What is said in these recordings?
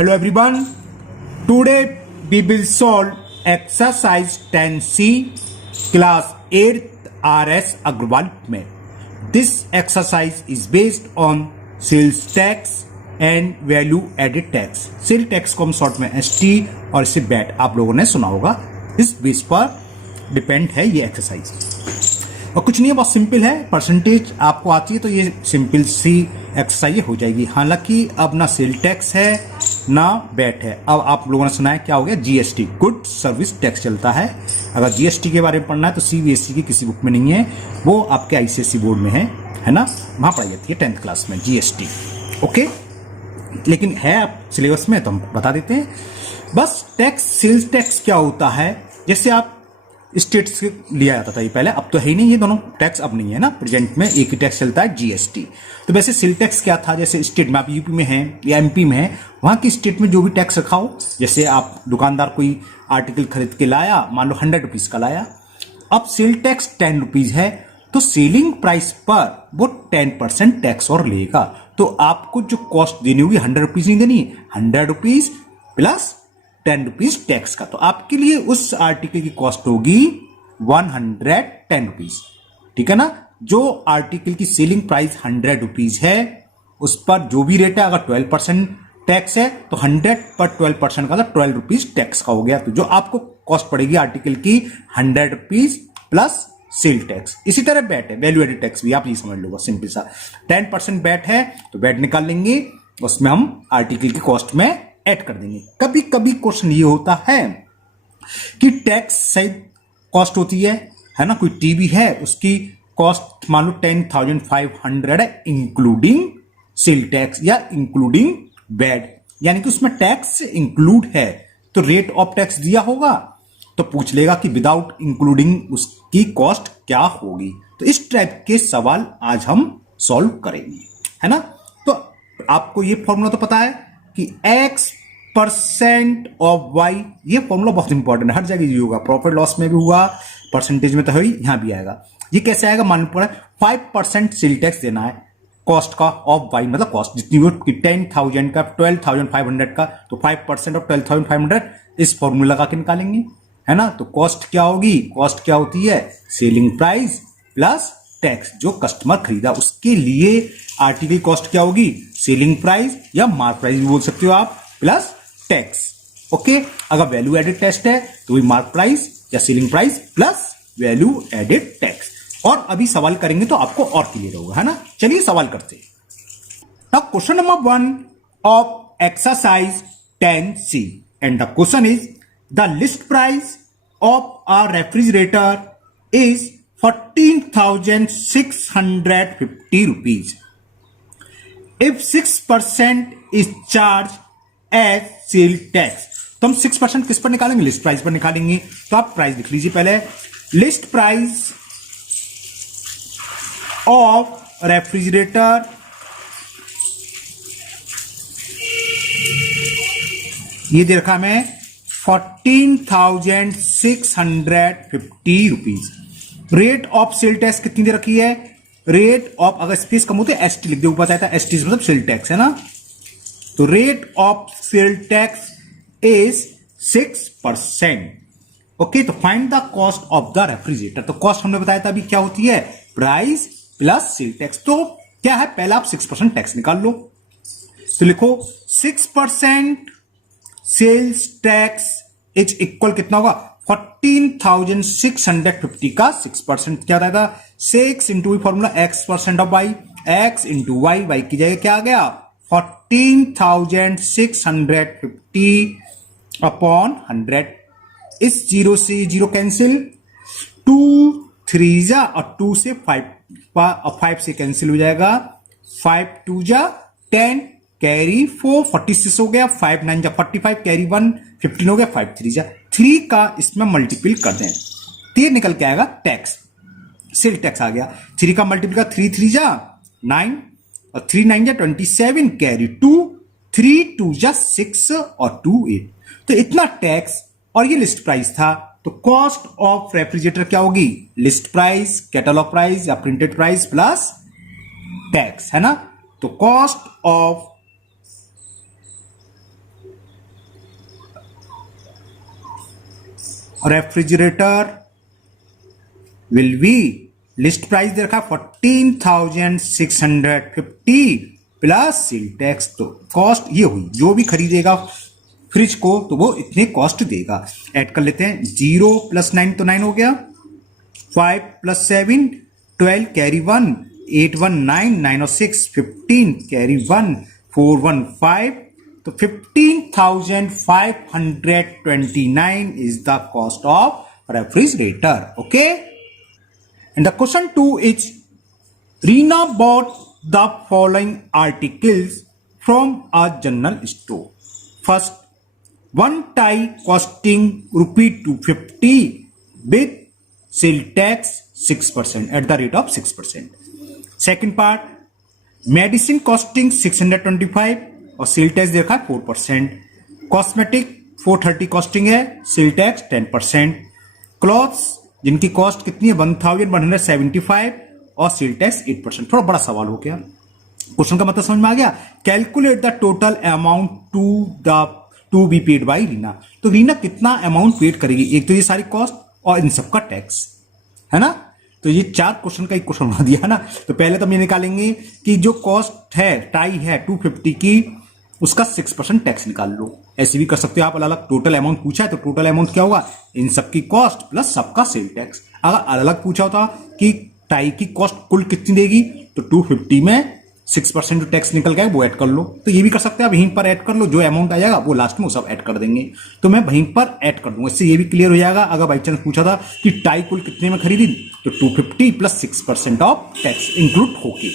Hello everyone. Today we will solve exercise 10C class 8th RS Agrawal में. This exercise is based on sales tax and value added tax. Sale tax को हम short में ST और इसे bat आप लोगों ने सुना होगा. इस बेस पर डिपेंड है ये एक्सरसाइज और कुछ नहीं है, बहुत सिंपल है. परसेंटेज आपको आती है तो ये सिंपल सी एक्सरसाइज हो जाएगी. हालांकि अब ना सेल टैक्स है ना बैट है. अब आप लोगों ने सुना है क्या हो गया, जीएसटी गुड सर्विस टैक्स चलता है. अगर जीएसटी के बारे में पढ़ना है तो सीबीएसई की किसी बुक में नहीं है, वो आपके आईसीएसई बोर्ड में है ना, वहां पढ़ाई जाती है 10th क्लास में जीएसटी. ओके, लेकिन है आप सिलेबस में तो हम बता देते हैं. बस टैक्स, सेल्स टैक्स क्या होता है, जैसे आप स्टेट से लिया जाता था ये पहले, अब तो है ही नहीं, ये दोनों टैक्स अब नहीं है ना. प्रेजेंट में एक ही टैक्स चलता है जीएसटी. तो वैसे सेल टैक्स क्या था, जैसे स्टेट में आप यूपी में हैं या एमपी में हैं, वहां की स्टेट में जो भी टैक्स रखा हो, जैसे आप दुकानदार कोई आर्टिकल खरीद के लाया, मान लो 100 रुपीज का लाया, अब सेल टैक्स 10 रुपीज है तो सेलिंग प्राइस पर वो 10% टैक्स और लेगा. तो आपको जो कॉस्ट देनी होगी 100 रुपीज नहीं देनी, 100 रुपीज प्लस 10 रुपीज टैक्स का. तो आपके लिए उस आर्टिकल की कॉस्ट होगी 110 रुपीज. ठीक है ना. जो आर्टिकल की सेलिंग प्राइस 100 रुपीज है उस पर जो भी रेट है, अगर 12% टैक्स है तो 100 पर 12% का, तो 12 रुपीज टैक्स का हो गया. तो जो आपको कॉस्ट पड़ेगी आर्टिकल की 100 रुपीज प्लस सेल टैक्स. इसी तरह बैट है, वैल्यू एडेड टैक्स भी आप ये समझ लो सिंपल सा. 10% बैट है तो बैट निकाल लेंगे, उसमें हम आर्टिकल की कॉस्ट में ऐड कर देंगे. कभी कभी क्वेश्चन ये होता है कि टैक्स सहित कॉस्ट होती है ना. कोई टीवी है उसकी कॉस्ट मान लो 10,500 है इंक्लूडिंग सेल टैक्स या इंक्लूडिंग वैट, यानी कि उसमें टैक्स इंक्लूड है. तो रेट ऑफ टैक्स दिया होगा तो पूछ लेगा कि विदाउट इंक्लूडिंग उसकी कॉस्ट क्या होगी. तो इस टाइप के सवाल आज हम सॉल्व करेंगे, है ना. तो आपको ये फॉर्मूला तो पता है कि X% ऑफ Y, ये फॉर्मूला बहुत इंपॉर्टेंट है, हर जगह ये होगा, प्रॉफिट लॉस में भी हुआ, परसेंटेज में तो है, यहां भी आएगा. ये कैसे आएगा, मान पड़ा 5% सेल टैक्स देना है कॉस्ट का ऑफ Y, मतलब कॉस्ट जितनी वो 10,000 का 12,500 का, तो 5% ऑफ 12,500 इस फॉर्मूला का निकालेंगे, है ना. तो कॉस्ट क्या होगी, कॉस्ट क्या होती है, सेलिंग प्राइस प्लस टैक्स जो कस्टमर खरीदा उसके लिए. आर्टिकल कॉस्ट क्या होगी, सेलिंग प्राइस या मार्क प्राइस भी बोल सकते हो आप, प्लस टैक्स. ओके, अगर वैल्यू एडेड टेस्ट है तो वही मार्क प्राइस या selling price plus value added tax. और अभी सवाल करेंगे तो आपको और क्लियर होगा, है ना. चलिए सवाल करते हैं. Now question number 1 of exercise 10C and the question is the list price of a refrigerator is 14,650 rupees. If 6% is charged as sale tax, तो हम 6% किस पर निकालेंगे, लिस्ट प्राइस पर निकालेंगे. तो आप प्राइस लिख लीजिए पहले. लिस्ट प्राइस ऑफ रेफ्रिजरेटर ये दे रखा मैं 14,650 rupees. Rate of sale tax कितनी दे रखी है, रेट ऑफ, अगर स्पेस कम होते एसटी लिख दे, ऊपर बताया था एसटी मतलब सेल टैक्स, है ना. तो rate of sale tax is 6%. Okay, तो find the cost of the refrigerator. तो कॉस्ट हमने बताया था अभी क्या होती है, प्राइस प्लस सेल टैक्स. तो क्या है, पहले आप 6% टैक्स निकाल लो. तो लिखो 6% सेल्स टैक्स इज इक्वल कितना होगा, 14,650 का 6% क्या होता था, 6 into formula X% of Y, X into Y, Y की जगह क्या आ गया 14,650 अपॉन 100. इस जीरो से जीरो कैंसिल, 2 3 जा और 2 से 5 से कैंसिल हो जाएगा, 5 2 जा 10 कैरी 4 46 हो गया, 5 9 जा 45 कैरी 1 15 हो गया, 5 3 जा 3 का इसमें मल्टीपल कर दें, 3 निकल के आएगा टैक्स, सेल टैक्स आ गया. 3 का मल्टीपल का 3 3 जा 9 और 3 9 जा 27 कैरी 2 3 2 जा 6 और 2 8. तो इतना टैक्स और ये लिस्ट प्राइस था. तो कॉस्ट ऑफ रेफ्रिजरेटर क्या होगी, लिस्ट प्राइस, कैटलॉग प्राइस या प्रिंटेड प्राइस प्लस टैक्स, है ना. तो cost of refrigerator will be, list price दे रखा 14,650 प्लस सेल टैक्स, तो कॉस्ट ये हुई, जो भी खरीदेगा फ्रिज को तो वो इतने कॉस्ट देगा। ऐड कर लेते हैं, 0 + 9 तो 9 हो गया, 5 + 7 12 कैरी 1 8 1 9 9 और 6 15 कैरी 1 4 1 5, तो 15,529 is the cost of refrigerator. Okay, and the question 2 is Reena bought the following articles from a general store. First, one tie costing ₹250 with sale tax 6% at the rate of 6%. Second part, medicine costing 625 और sale tax देखा 4%, cosmetic 430 costing है, sale tax 10%, clothes जिनकी cost कितनी है 1175 और sale tax 8%। थोड़ा बड़ा सवाल हो गया, क्वेश्चन का मतलब समझ में आ गया। Calculate the total amount to be paid by Reena, तो रीना कितना अमाउंट पेड करेगी, एक तो ये सारी कॉस्ट और इन सबका टैक्स है ना। तो ये 4 क्वेश्चन का एक क्वेश्चन बना दिया है ना। तो पहले तो हम ये निकालेंगे कि जो कॉस्ट है टाई है 250 की, उसका 6% टैक्स निकाल लो। ऐसे भी कर सकते हो आप, अलग अलग टोटल अमाउंट पूछा है तो टोटल अमाउंट क्या होगा, इन सबकी कॉस्ट प्लस सबका सेल टैक्स। अगर अलग अलग पूछा होता कि टाई की कॉस्ट कुल कितनी देगी, तो 250 में 6% जो टैक्स निकल गया वो ऐड कर लो। तो ये भी कर सकते हैं आप, यहीं पर ऐड कर लो, जो अमाउंट आ जाएगा वो लास्ट में वो सब ऐड कर देंगे। तो मैं वहीं पर ऐड कर दूंगा, इससे ये भी क्लियर हो जाएगा। अगर बाई चांस पूछा था कि टाई कुल कितने में खरीदी, तो 250 प्लस 6% ऑफ टैक्स इंक्लूड होके,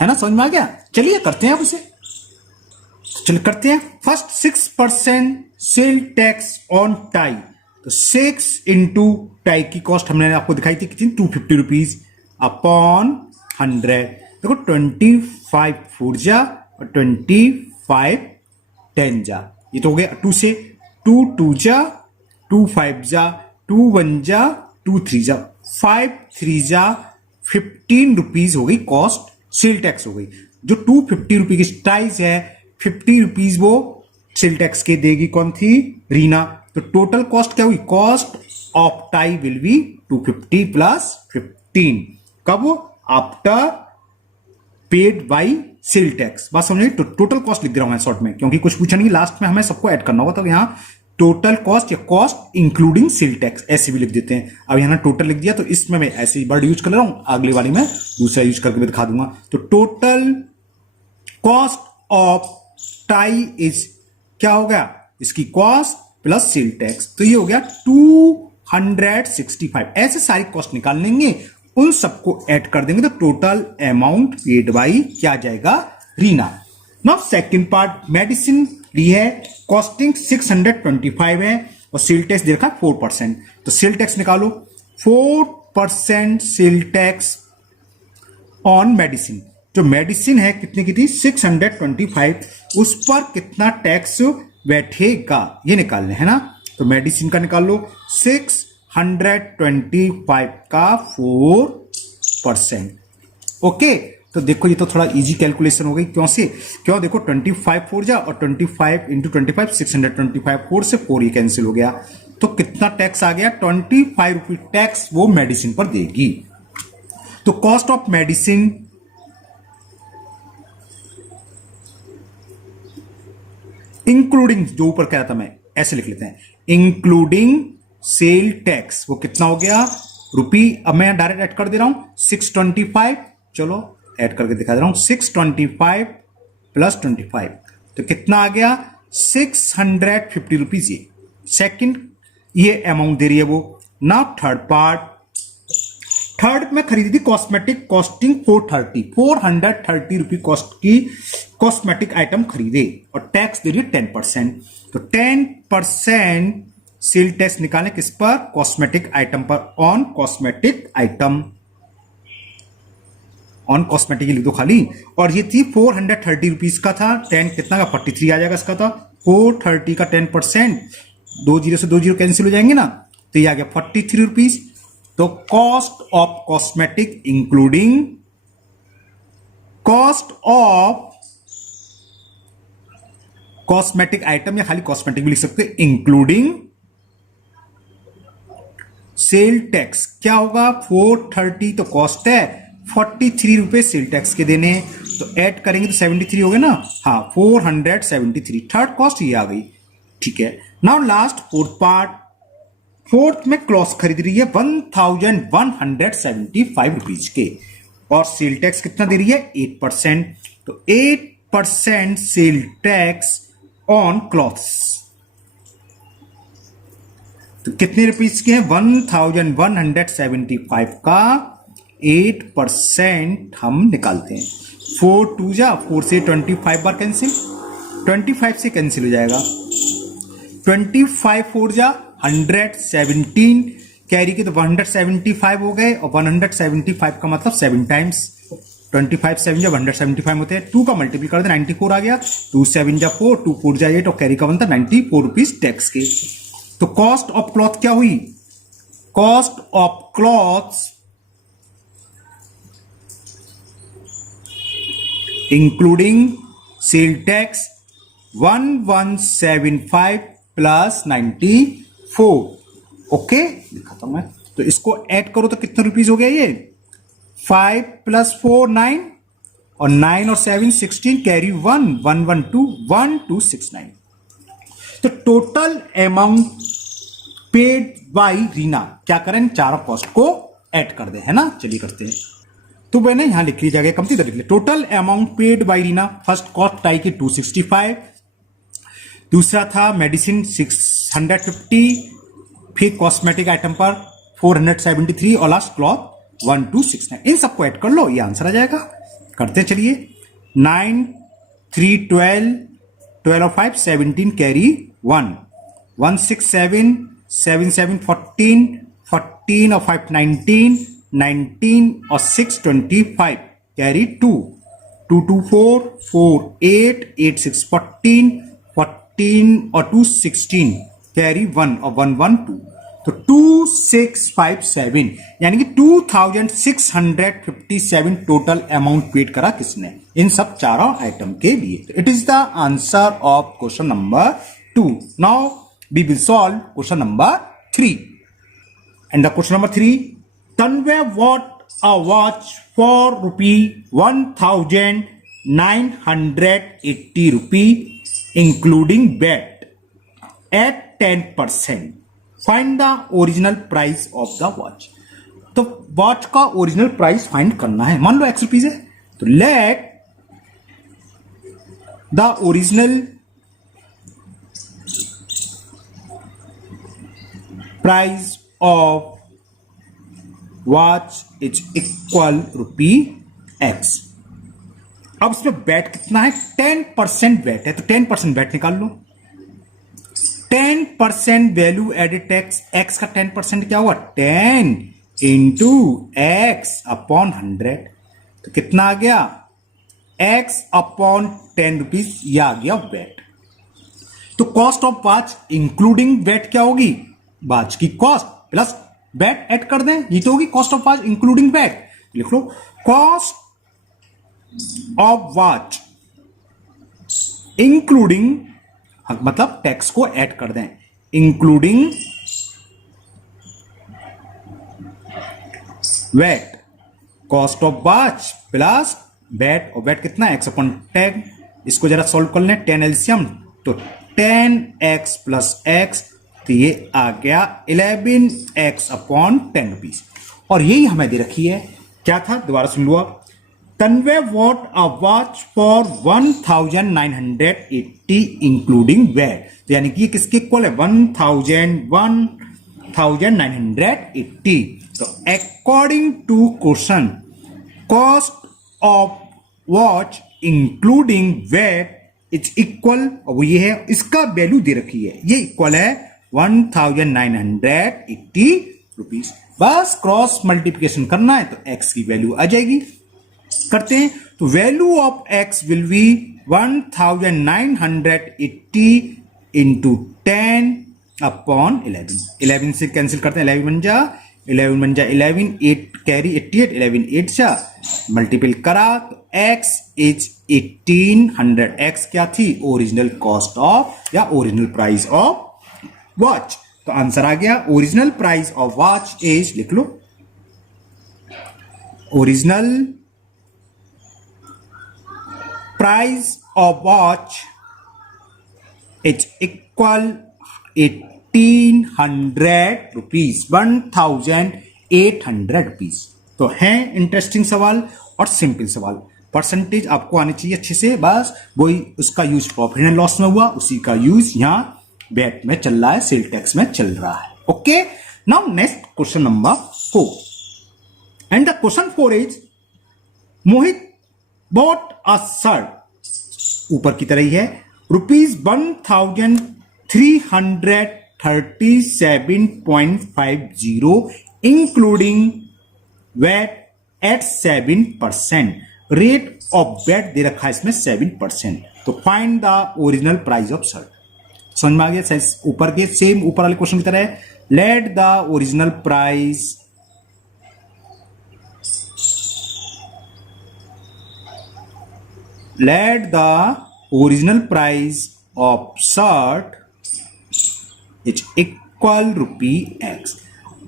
है ना, समझ में आ गया। चलिए करते हैं आप इसे, चलिए करते हैं। First 6% sale tax on tie, तो 6 इंटू टाई की कॉस्ट हमने आपको दिखाई थी कितनी, 250 रुपीज अपॉन 100। देखो 25 4 जा और 25 10 जा, ये तो हो गया 2 से, 2 2 जा, 2 5 जा, 2 1 जा, 2 3 जा, 5 3 जा, 15 रुपीज हो गई कॉस्ट, सेल टैक्स हो गई। जो 250 रुपीज की टाइज है, 50 रुपीज वो सेल टैक्स के देगी, कौन थी, रीना। तो टोटल कॉस्ट क्या हुई, cost of tie will be 250 plus 15, कब, after paid by sale tax. बात समझ, तो टोटल कॉस्ट लिख दे रहा हूं मैं शॉर्ट में, क्योंकि कुछ पूछा नहीं, लास्ट में हमें सबको ऐड करना होगा। तो यहां टोटल कॉस्ट या कॉस्ट इंक्लूडिंग सेल टैक्स ऐसे भी लिख देते हैं। अब यहां टोटल लिख दिया, तो इसमें मैं ऐसे ही वर्ड यूज कर रहा हूं, अगली वाली में दूसरा यूज करके भी दिखा दूंगा। तो total cost of tie is क्या हो गया, इसकी कॉस्ट प्लस सेल टैक्स, तो ये हो गया 265। ऐसे सारी कॉस्ट निकाल लेंगे, उन सबको ऐड कर देंगे, तो टोटल अमाउंट पेड बाई क्या आ जाएगा, Reena. Now second part, medicine ली है, कॉस्टिंग 625 है और सेल टैक्स दे रखा 4%, तो सेल टैक्स निकालो। 4% सेल टैक्स ऑन मेडिसिन, जो मेडिसिन है कितनी की थी 625, उस पर कितना टैक्स बैठेगा ये निकालने है ना। तो मेडिसिन का निकाल लो, 625 का 4%। ओके, तो देखो ये तो थोड़ा इजी कैलकुलेशन हो गई, क्यों देखो 25 4 जा और 25 इंटू 25 625, 4 से 4 ये कैंसिल हो गया, तो कितना टैक्स आ गया, 25 रुपी टैक्स वो मेडिसिन पर देगी। तो कॉस्ट ऑफ मेडिसिन इंक्लूडिंग, जो ऊपर कह रहा था मैं, ऐसे लिख लेते हैं, इंक्लूडिंग सेल टैक्स, वो कितना हो गया रुपी। अब मैं डायरेक्ट ऐड कर दे रहा हूं 625, चलो ऐड करके दिखा दे रहा हूं, 625 प्लस 25, तो कितना आ गया 650 रुपीज। ये सेकंड ये अमाउंट दे रही है वो। नाउ थर्ड पार्ट, थर्ड में खरीदी थी कॉस्मेटिक, कॉस्टिंग 430 रुपी कॉस्ट की कॉस्मेटिक आइटम खरीदे और टैक्स दे रही है 10%, तो 10% सेल टैक्स निकालें किस पर, कॉस्मेटिक आइटम पर, on cosmetic item, on cosmetic लिख दो खाली। और ये थी 430 रुपीज का था, 10 कितना का 43 आ जाएगा इसका था, 430 का 10%, 2 जीरो से 2 जीरो कैंसिल हो जाएंगे ना, तो ये आ गया 43 रुपीज। तो cost of cosmetic including cost of cosmetic item, या खाली कॉस्मेटिक भी लिख सकते हैं, इंक्लूडिंग सेल टैक्स क्या होगा 430 तो कॉस्ट है 43 रुपए सेल टैक्स के देने हैं, तो ऐड करेंगे तो 73 हो गए ना, हाँ 473 थर्ड कॉस्ट ये आ गई। ठीक है, now last fourth part. Fourth में क्लॉथ खरीद रही है 1175 रुपीज के और सेल टैक्स कितना दे रही है 8%, तो 8% सेल टैक्स ऑन क्लॉथ्स, तो कितने रुपीज के हैं 1175 का 8% हम निकालते हैं। 4 2 जा 4 से 25 बार कैंसिल, 25 से कैंसिल हो जाएगा, 25 4 जा 117 कैरी के तो 175 हो गए और 175 का मतलब 7 टाइम्स, 25 7 जा 175 होते हैं, 2 का मल्टीपल कर दे 94 आ गया, 2 7 जा 4 2 4 जा 8 और कैरी का बनता 94 रुपीज टैक्स के। तो कॉस्ट ऑफ क्लॉथ क्या हुई, cost of clothes including sale tax 1175 plus 94। Okay दिखाता हूं मैं, तो इसको ऐड करो तो कितने रुपीज हो गया ये 5 + 4 9 और 9 और 7 16 कैरी 1 112 1269। तो total amount paid by Reena, क्या करें चारों कॉस्ट को ऐड कर दे, है ना, चलिए करते हैं। तो मैंने यहां लिख ली जगह कम थी तो लिख लिया total amount paid by Reena. First cost tie की 265, दूसरा था मेडिसिन 650, फिर कॉस्मेटिक आइटम पर 473 और लास्ट क्लॉथ 1269। इन सबको ऐड कर लो, ये आंसर आ जाएगा। करते चलिए 9 3 12 12 और 5 17 कैरी 1 167 7 7 14 14 और 5 19 19 और 6 25 कैरी 2 2 2 4 4 8 8 6 14 14 और 2 16 कैरी 1 और 1 1 2, तो 2657 यानी कि 2657 टोटल अमाउंट पेड करा किसने इन सब चारों आइटम के लिए। It is the answer of question number 2। Now we will solve question number 3 and the question number 3, Tanve bought a watch for ₹1980 including VAT at 10%. Find the original price of the watch. तो watch का original price find करना है। मान लो X rupees है तो let the original price of watch is equal ₹X। अब इसमें bat कितना है 10% बैट है तो 10% बैट निकाल लो। 10% वैल्यू एडेड टैक्स, एक्स का 10% क्या हुआ 10 इंटू एक्स अपॉन 100, तो कितना आ गया x अपॉन 10 रुपीज, यह आ गया बैट। तो cost of watch including bat क्या होगी, वॉच की कॉस्ट प्लस बैट ऐड कर दें, ये तो होगी cost of watch including VAT. लिख लो कॉस्ट ऑफ वॉच इंक्लूडिंग, मतलब टैक्स को ऐड कर दें, including VAT, cost of watch plus VAT, और बैट कितना एक्स अपॉन 10, इसको जरा सॉल्व कर लें 10 एलसीएम तो 10x प्लस एक्स, तो ये आ गया 11x अपॉन 10 रुपीज। और यही हमें दे रखी है, क्या था दोबारा सुन लो आप, Tanvi bought a watch for 1980 including VAT, तो यानी कि ये किसके इक्वल है 1980। तो according to question cost of watch including VAT is equal, और वो ये है, इसका वैल्यू दे रखी है, ये इक्वल है 1980 रुपीज। बस क्रॉस मल्टीप्लिकेशन करना है तो एक्स की वैल्यू आ जाएगी। करते हैं तो value of x will be 1980 into 10 upon 11। 11 से कैंसिल करते हैं, 11 बन जा 11, 8 कैरी 88, 11 8 जा मल्टीपल करा तो x इज 1800। x क्या थी ओरिजिनल कॉस्ट ऑफ या ओरिजिनल प्राइस ऑफ वॉच। तो तो आंसर आ गया original price of watch is, लिख लो, original price of watch is equal 1800 rupees, 1800 rupees. तो है इंटरेस्टिंग सवाल और सिंपल सवाल। परसेंटेज आपको आनी चाहिए अच्छे से, बस वही उसका यूज प्रॉफिट एंड लॉस में हुआ, उसी का यूज यहां वैट में चल रहा है, सेल टैक्स में चल रहा है। Okay, now next question number 4 and the question 4 is Mohit bought a shirt, ऊपर की तरह ही है, ₹1337.50 including VAT at 7%, rate of VAT दे रखा है इसमें 7%। तो find the original price of shirt. समझ में आ गया? ऊपर के सेम ऊपर वाले क्वेश्चन की तरह है, let the original price of shirt is equal ₹X।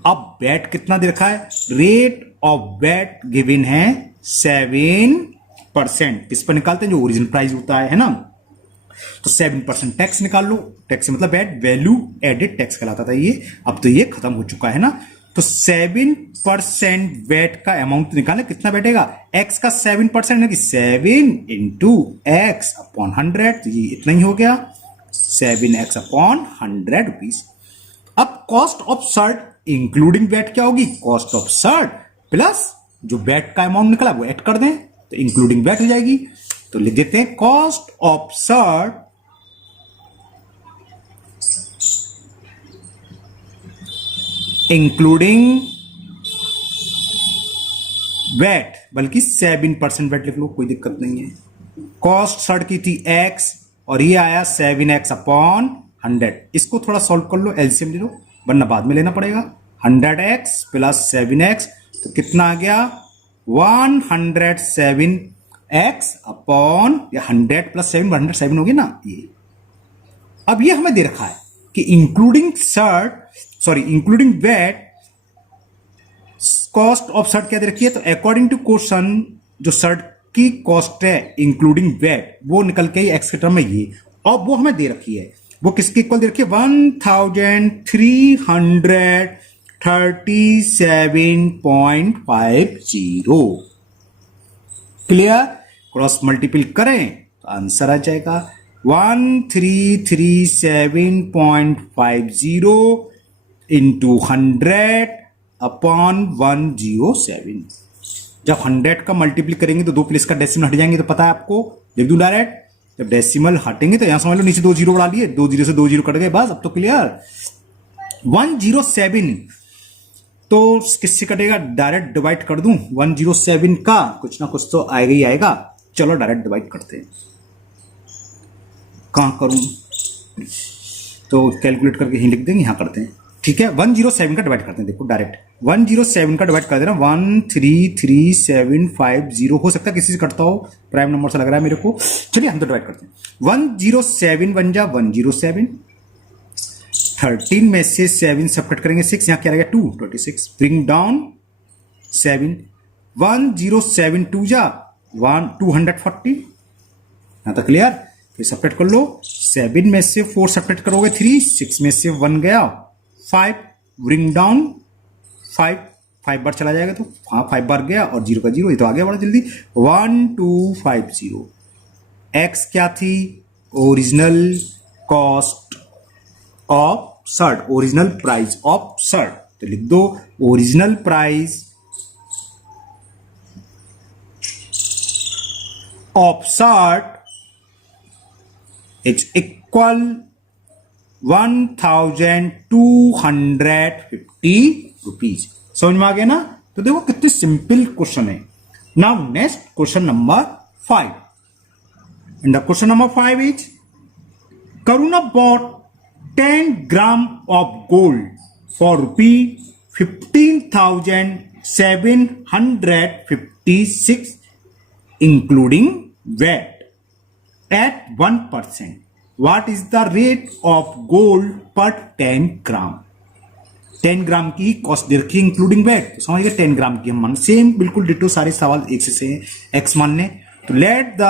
अब वैट कितना दे रखा है? रेट ऑफ वैट गिवन है 7%। किस पर निकालते हैं? जो ओरिजिनल प्राइस होता है ना। तो 7% टैक्स निकाल लो। टैक्स मतलब वैट, वैल्यू एडेड टैक्स कहलाता था ये, अब तो ये खत्म हो चुका है ना। तो 7% वैट का अमाउंट निकालें, कितना बैठेगा? एक्स का 7% है कि 7 इंटू एक्स अपॉन 100, तो ये इतना ही हो गया 7x अपॉन 100 रुपीज। अब cost of shirt including VAT क्या होगी? कॉस्ट ऑफ शर्ट प्लस जो वैट का अमाउंट निकला वो ऐड कर दें, तो इंक्लूडिंग वैट हो जाएगी। तो लिख देते हैं cost of shirt including VAT, बल्कि 7% वैट लिख लो, कोई दिक्कत नहीं है। कॉस्ट शर्ट की थी x और ये आया 7x अपॉन 100। इसको थोड़ा सॉल्व कर लो, एलसीएम ले लो, वरना बाद में लेना पड़ेगा। 100x प्लस 7x तो कितना आ गया? 107x अपॉन 100 प्लस 7, 107 होगी ना ये। अब ये हमें दे रखा है कि including VAT cost of shirt क्या दे रखी है? तो अकॉर्डिंग टू क्वेश्चन जो शर्ट की कॉस्ट है इंक्लूडिंग वैट वो निकल के एक्स के टर्म में ये, और वो हमें दे रखी है, वो किसके इक्वल दे रखी है? 1337.50। क्लियर? क्रॉस मल्टीपल करें तो आंसर आ जाएगा 1337.50 इंटू 100 अपॉन 107। जब 100 का मल्टीप्लाई करेंगे तो 2 प्लेस का डेसिमल हट जाएंगे, तो पता है आपको, लिख दूं डायरेक्ट। जब डेसिमल हटेंगे तो यहां समझ लो नीचे 2 जीरो बढ़ा लिए, 2 जीरो से 2 जीरो कट गए, बस अब तो क्लियर। 107 तो किससे कटेगा? डायरेक्ट डिवाइड कर दूं 107 का, कुछ ना कुछ तो आएगा ही आएगा। चलो डायरेक्ट डिवाइड करते हैं। कहां करूं? तो कैलकुलेट करके ही लिख देंगे, यहां करते हैं, ठीक है। 107 का डिवाइड करते हैं, देखो डायरेक्ट 107 का डिवाइड कर देना 133,750। हो सकता है किसी से कटता हो, प्राइम नंबर से लग रहा है मेरे को। चलिए हम तो डिवाइड करते हैं। 107 बन जा 107, 13 में से 7 सबट्रैक्ट करेंगे 6, यहां क्या रहेगा 2, 26, ब्रिंग डाउन 7, 107 2 जा 240, यहां तक क्लियर। फिर सबट्रैक्ट कर लो, 7 में से 4 सबट्रैक्ट करोगे 3, 6 में से 1 गया 5, ब्रिंग डाउन 5 बार चला जाएगा तो हाँ 5 बार गया और 0 का 0, ये तो आ गया बड़ा जल्दी। 1250 एक्स क्या थी? Original cost of shirt, original price of shirt. तो लिख दो original price of shirt is equal 1250 rupees. समझ में आ गया ना? तो देखो कितने सिंपल क्वेश्चन है। Now next question number 5 and the question number 5 is Karuna bot 10 gram of gold for ₹15,756 including VAT at 1%. What is the rate of gold per 10 gram? 10 ग्राम की कॉस्ट दे रखी है इंक्लूडिंग वैट, तो समझ गए 10 ग्राम की हम मान, सेम बिल्कुल डिटो सारे सवाल एक से एक्स मानने। तो let the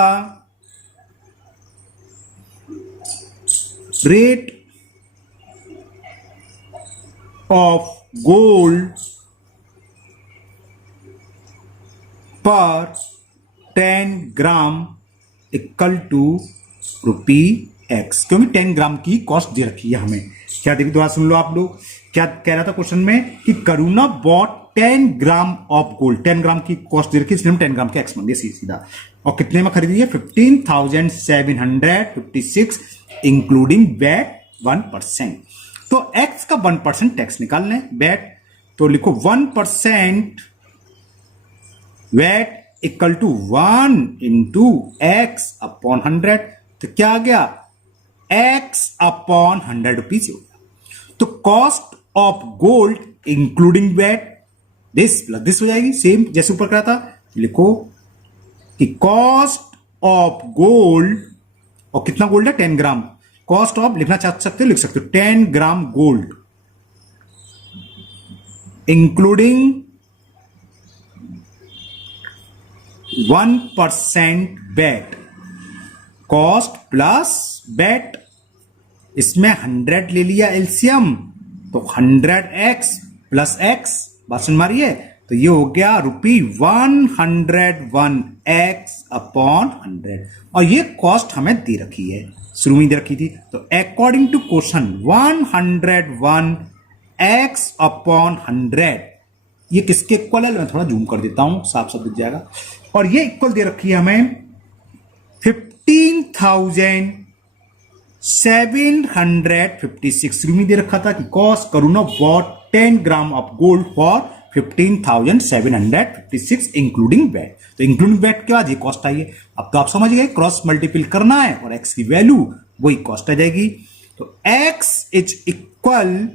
rate of gold per 10 gram equal to rupee X, क्योंकि 10 ग्राम की कॉस्ट दे रखी है हमें। क्या देखिए दोबारा सुन लो आप लोग, क्या कह रहा था क्वेश्चन में कि करुणा बॉट 10 ग्राम ऑफ गोल्ड, 10 ग्राम की कॉस्ट दे रखी है, इसलिए हम 10 ग्राम के एक्स मान दिया सीधा। और कितने में खरीदी है? 15,756 इंक्लूडिंग वैट 1%। तो x का 1% टैक्स निकाल लें, वैट, तो लिखो 1% VAT equal to 1 into X upon 100। तो क्या आ गया? x अपॉन 100 रुपीज हो गया। तो cost of gold including VAT this plus this हो जाएगी, सेम जैसे ऊपर करा था। लिखो कि कॉस्ट ऑफ गोल्ड, और कितना गोल्ड है? 10 ग्राम। कॉस्ट ऑफ लिखना चाह सकते हो, लिख सकते हो 10 gram gold including 1% VAT, cost plus VAT, इसमें 100 ले लिया एलसीएम, तो 100x प्लस x, बात सुन मारिए, तो ये हो गया रुपी 101x अपॉन 100। और ये कॉस्ट हमें दे रखी है, शुरू में दे रखी थी। तो according to question 101x upon 100 ये किसके इक्वल है? मैं थोड़ा जूम कर देता हूं, साफ साफ दिख जाएगा। और ये इक्वल दे रखी है हमें 15,756। शुरू में दे रखा था कि कॉस्ट करुणा bot 10 gram of gold for 15,756 including VAT. तो इंक्लूडिंग वैट के बाद ये कॉस्ट आई है। अब तो आप समझ गए, क्रॉस मल्टीपल करना है और एक्स की वैल्यू वही कॉस्ट आ जाएगी। तो एक्स इज इक्वल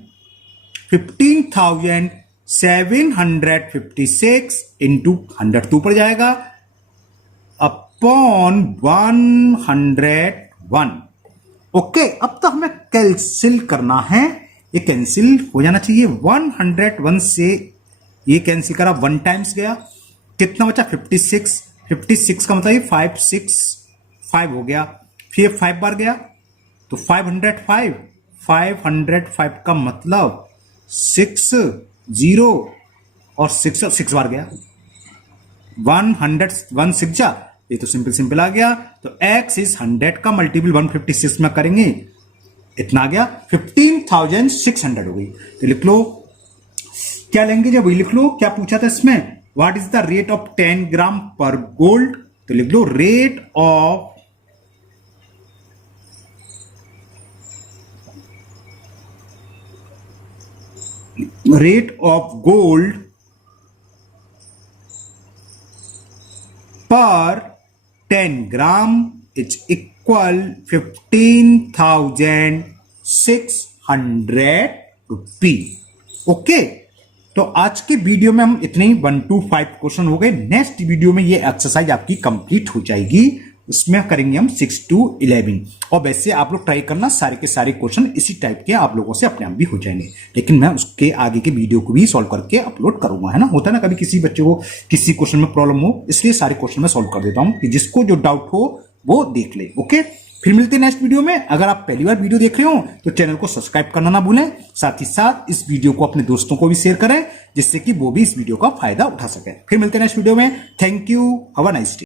15,756 इंटू 100 तो ऊपर जाएगा अपॉन 101। ओके, अब तो हमें कैंसिल करना है, ये कैंसिल हो जाना चाहिए। 101 से ये कैंसिल करा, 1 टाइम्स गया, कितना बचा? 56। 56 का मतलब 565 हो गया, फिर 5 बार गया तो 505। 505 का मतलब 6 0 और 6 बार गया, 101 6 जा, ये तो सिंपल आ गया। तो x इज 100 का मल्टीपल 156 में करेंगे, इतना आ गया 15,600 हो गई। तो लिख लो क्या लेंगे, जब वही लिख लो क्या पूछा था इसमें, what is the rate of 10 ग्राम पर गोल्ड। तो लिख लो रेट ऑफ गोल्ड पर 10 gram is equal 15,600 rupee. Okay, तो आज के वीडियो में हम इतने ही 1 to 5 क्वेश्चन हो गए। नेक्स्ट वीडियो में ये एक्सरसाइज आपकी कंप्लीट हो जाएगी, उसमें करेंगे हम 6 to 11। और वैसे आप लोग ट्राई करना, सारे के सारे क्वेश्चन इसी टाइप के आप लोगों से अपने आप भी हो जाएंगे, लेकिन मैं उसके आगे के वीडियो को भी सॉल्व करके अपलोड करूंगा, है ना। होता है ना कभी किसी बच्चे को किसी क्वेश्चन में प्रॉब्लम हो, इसलिए सारे क्वेश्चन में सॉल्व कर देता हूं कि जिसको जो डाउट हो वो देख ले। ओके, फिर मिलते हैं नेक्स्ट वीडियो में। अगर आप पहली बार वीडियो देख रहे हो तो चैनल को सब्सक्राइब करना ना भूलें, साथ ही साथ इस वीडियो को अपने दोस्तों को भी शेयर करें, जिससे कि वो भी इस वीडियो का फायदा उठा सके। फिर मिलते हैं नेक्स्ट वीडियो में। Thank you, have a nice day.